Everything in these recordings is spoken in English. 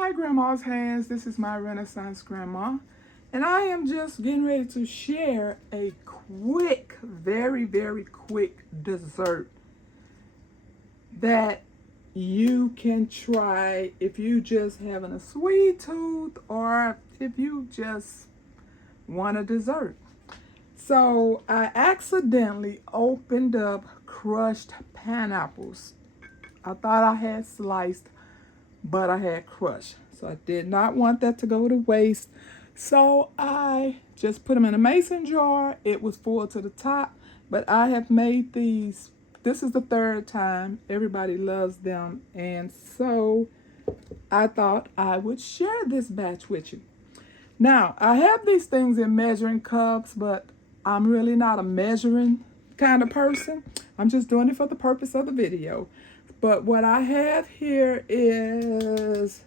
Hi, Grandma's Hands. This is my Renaissance Grandma, and I am just getting ready to share a quick, very, very quick dessert that you can try if you just having a sweet tooth or if you just want a dessert. So I accidentally opened up crushed pineapples. I thought I had sliced, but I had crushed. So I did not want that to go to waste. So I just put them in a mason jar. It was full to the top, but I have made these. This is the third time. Everybody loves them. And so I thought I would share this batch with you. Now, I have these things in measuring cups, but I'm really not a measuring kind of person. I'm just doing it for the purpose of the video. But what I have here is,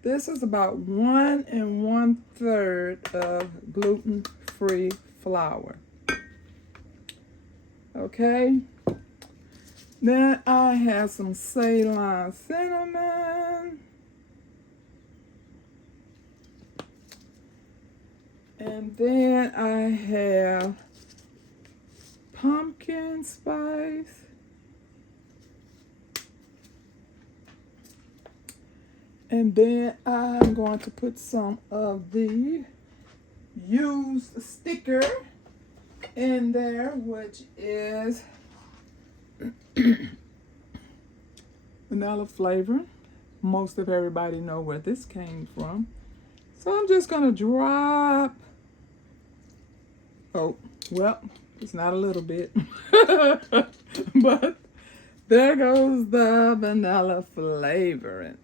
this is about 1 1/3 of gluten-free flour. Okay. Then I have some Ceylon cinnamon. And then I have pumpkin spice. And then I'm going to put some of the used sticker in there, which is vanilla flavor. Most of everybody know where this came from. So I'm just going to drop, oh, well, it's not a little bit, but there goes the vanilla flavoring.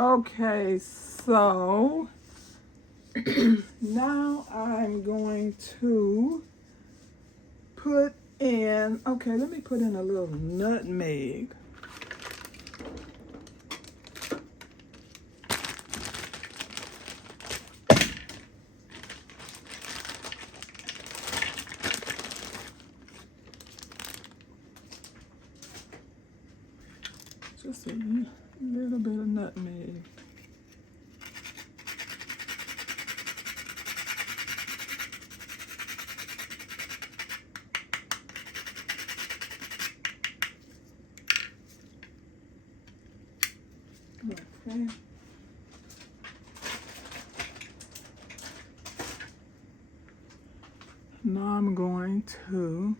Okay, so now I'm going to put in, okay, let me put in a little nutmeg. Just a little bit of nutmeg. Okay. Now I'm going to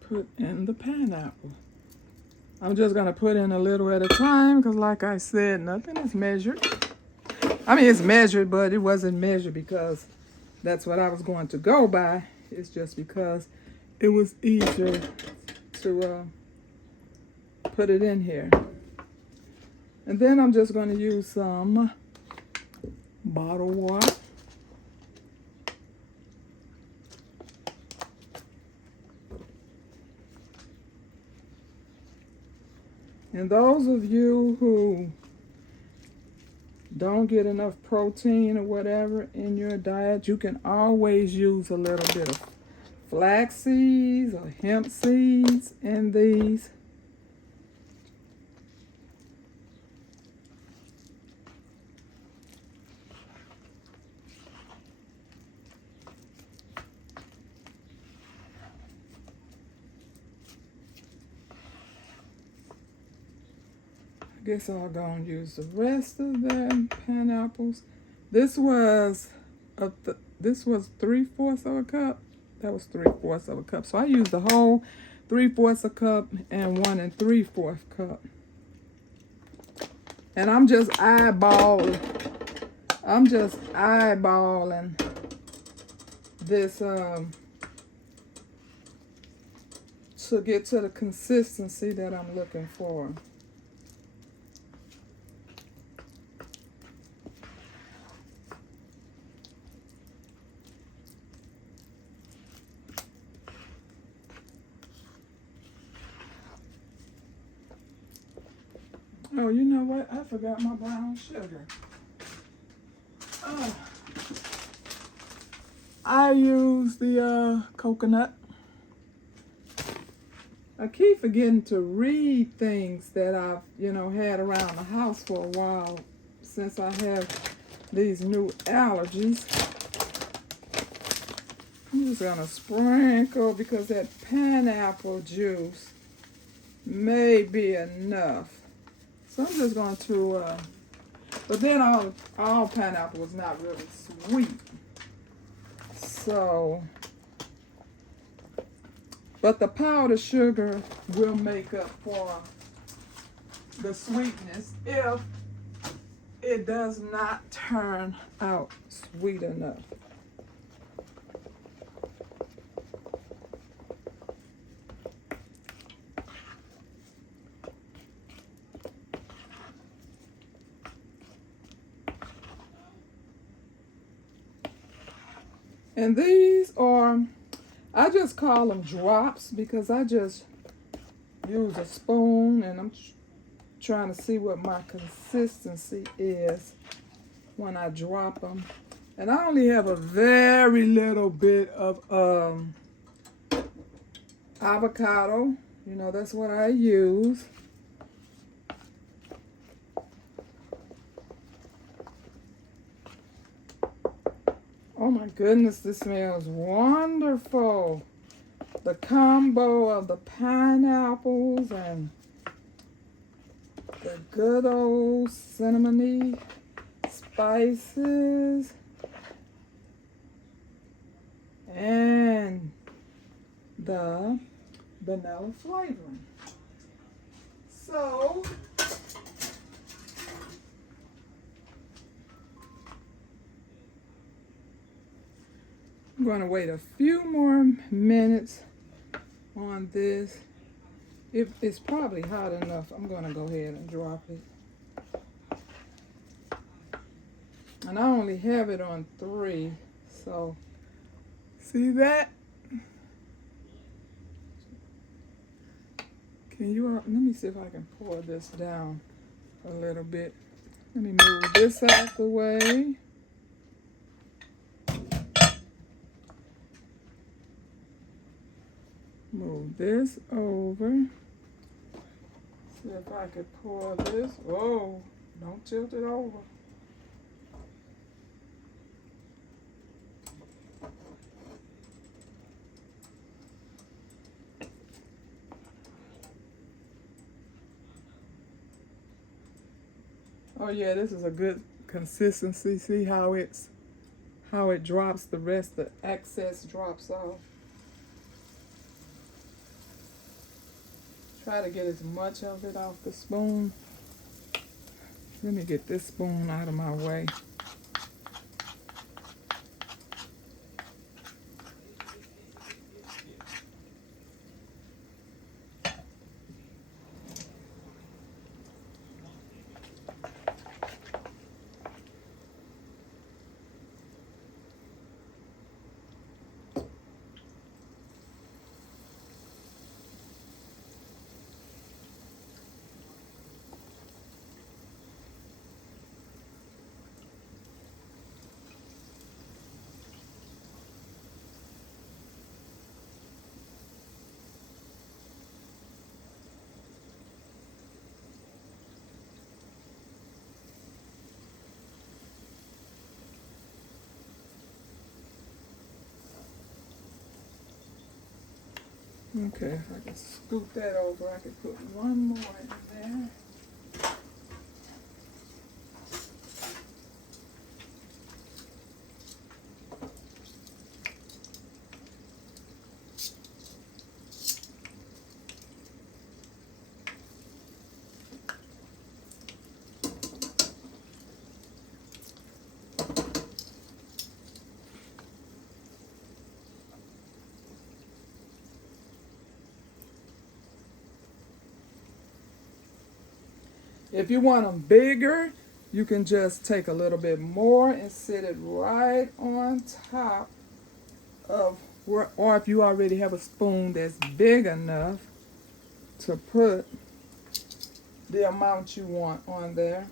put in the pineapple. I'm just going to put in a little at a time because, like I said, nothing is measured. I mean, it's measured, but it wasn't measured because that's what I was going to go by. It's just because it was easier to put it in here. And then I'm just going to use some bottled water. And those of you who don't get enough protein or whatever in your diet, you can always use a little bit of flax seeds or hemp seeds in these. I guess I'll go and use the rest of the pineapples. This was this was 3/4 of a cup. That was 3/4 of a cup. So I used the whole 3/4 a cup and 1 3/4 cup. And I'm just eyeballing this to get to the consistency that I'm looking for. Oh, you know what? I forgot my brown sugar. Oh. I use the coconut. I keep forgetting to read things that I've, had around the house for a while since I have these new allergies. I'm just gonna sprinkle because that pineapple juice may be enough. So I'm just going to, but then all pineapple is not really sweet. So, but the powdered sugar will make up for the sweetness if it does not turn out sweet enough. And these are, I just call them drops because I just use a spoon and I'm trying to see what my consistency is when I drop them. And I only have a very little bit of avocado. That's what I use. Oh my goodness, this smells wonderful. The combo of the pineapples and the good old cinnamony spices and the vanilla flavoring. So I'm going to wait a few more minutes on this. If it's probably hot enough, I'm going to go ahead and drop it. And I only have it on 3, so see that? Let me see if I can pour this down a little bit. Let me move this out the way. Move this over. See if I could pour this. Oh, don't tilt it over. Oh yeah, this is a good consistency. See how it drops, the rest, the excess drops off. Try to get as much of it off the spoon. Let me get this spoon out of my way. Okay, if I can scoop that over, I can put one more in there. If you want them bigger, you can just take a little bit more and sit it right on top of where, or if you already have a spoon that's big enough to put the amount you want on there.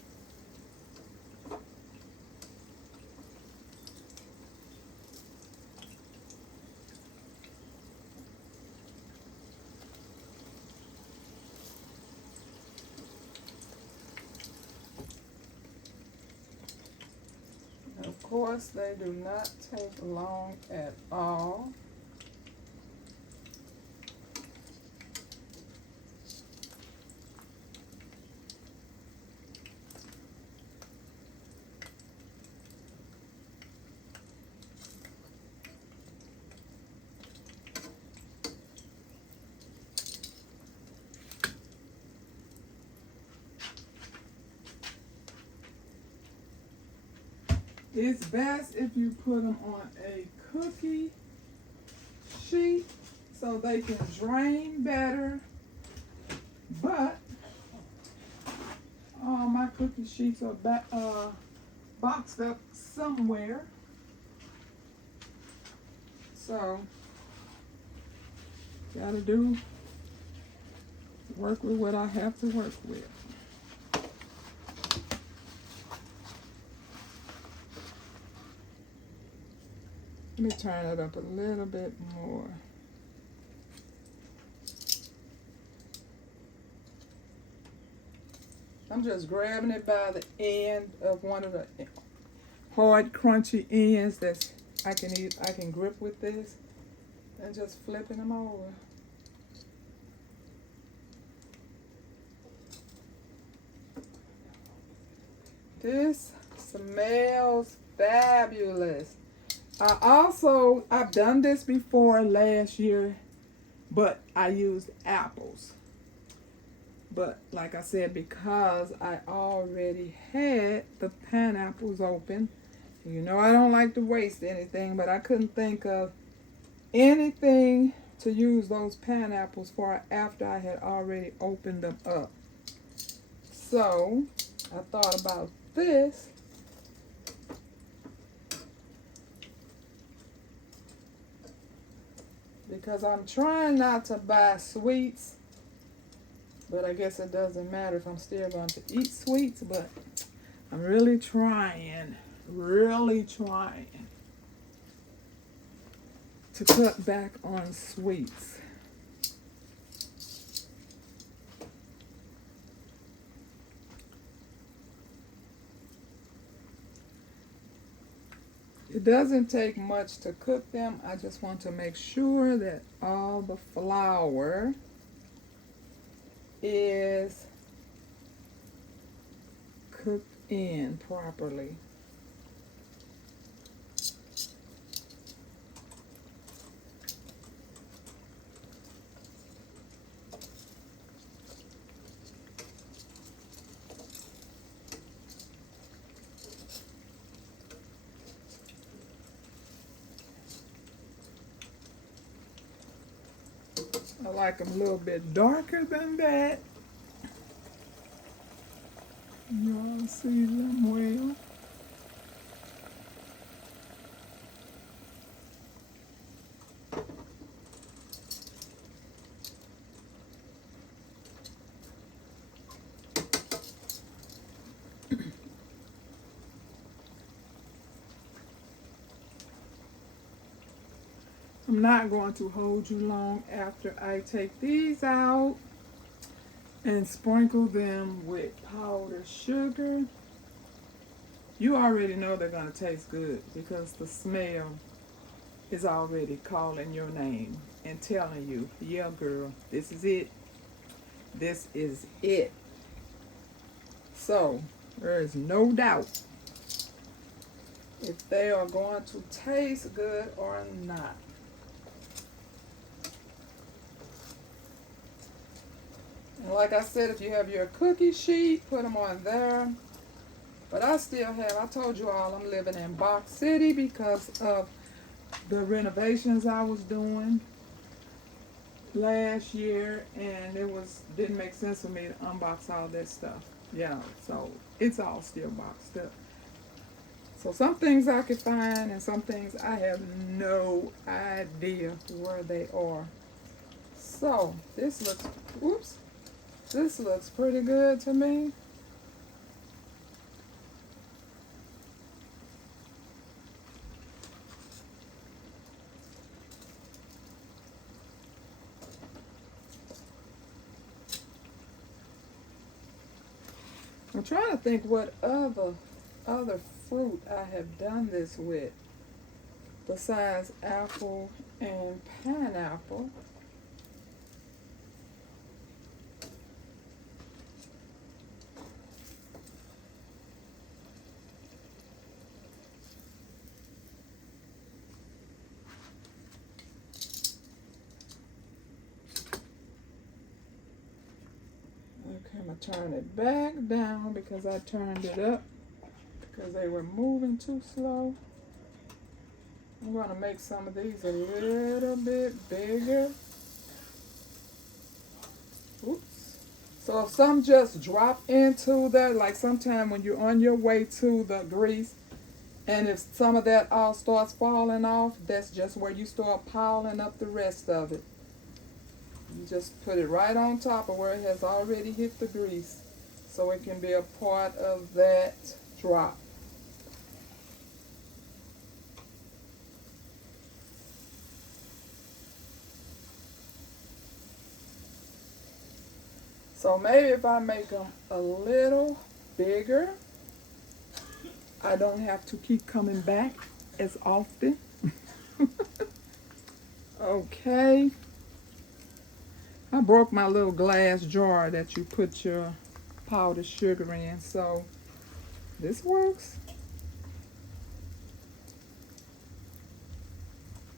course, they do not take long at all. It's best if you put them on a cookie sheet so they can drain better. But all my cookie sheets are boxed up somewhere. So, gotta work with what I have to work with. Let me turn it up a little bit more. I'm just grabbing it by the end of one of the hard, crunchy ends that I can grip with this, and just flipping them over. This smells fabulous. I've done this before last year, but I used apples. But like I said, because I already had the pineapples open, you know I don't like to waste anything, but I couldn't think of anything to use those pineapples for after I had already opened them up. So I thought about this. Because I'm trying not to buy sweets, but I guess it doesn't matter if I'm still going to eat sweets, but I'm really trying to cut back on sweets. It doesn't take much to cook them. I just want to make sure that all the flour is cooked in properly. I like them a little bit darker than that. Y'all see them well. I'm not going to hold you long after I take these out and sprinkle them with powdered sugar. You already know they're going to taste good because the smell is already calling your name and telling you, yeah, girl, this is it. This is it. So, there is no doubt if they are going to taste good or not. And like I said, if you have your cookie sheet, put them on there. But I told you all I'm living in Box City because of the renovations I was doing last year, and didn't make sense for me to unbox all that stuff. Yeah, so it's all still boxed up. So some things I can find and some things I have no idea where they are. So this looks pretty good to me. I'm trying to think what other fruit I have done this with besides apple and pineapple. Okay, I'm going to turn it back down because I turned it up because they were moving too slow. I'm going to make some of these a little bit bigger. Oops. So if some just drop into there, like sometime when you're on your way to the grease, and if some of that all starts falling off, that's just where you start piling up the rest of it. You just put it right on top of where it has already hit the grease, so it can be a part of that drop. So maybe if I make them a little bigger, I don't have to keep coming back as often. Okay. I broke my little glass jar that you put your powdered sugar in, so this works.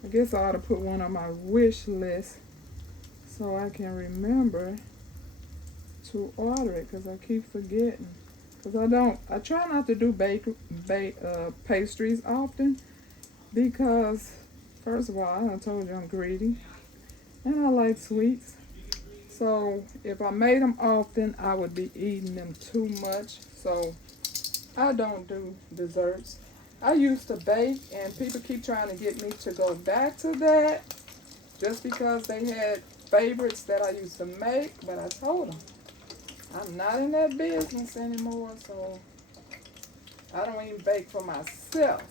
I guess I ought to put one on my wish list so I can remember to order it, because I keep forgetting. Because I try not to do pastries often, because first of all, I done told you I'm greedy and I like sweets. So if I made them often, I would be eating them too much. So I don't do desserts. I used to bake, and people keep trying to get me to go back to that just because they had favorites that I used to make. But I told them I'm not in that business anymore, so I don't even bake for myself.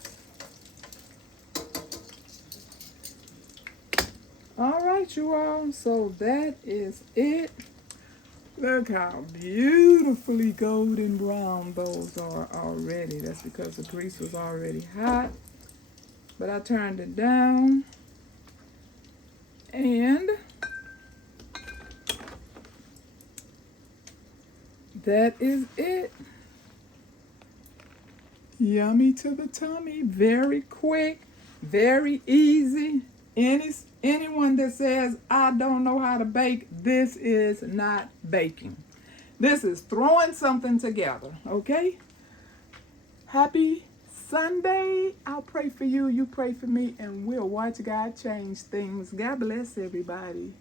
All right, you all. So that is it. Look how beautifully golden brown those are already. That's because the grease was already hot. But I turned it down. And that is it. Yummy to the tummy. Very quick. Very easy. Anyone that says, I don't know how to bake, this is not baking. This is throwing something together, okay? Happy Sunday. I'll pray for you, you pray for me, and we'll watch God change things. God bless everybody.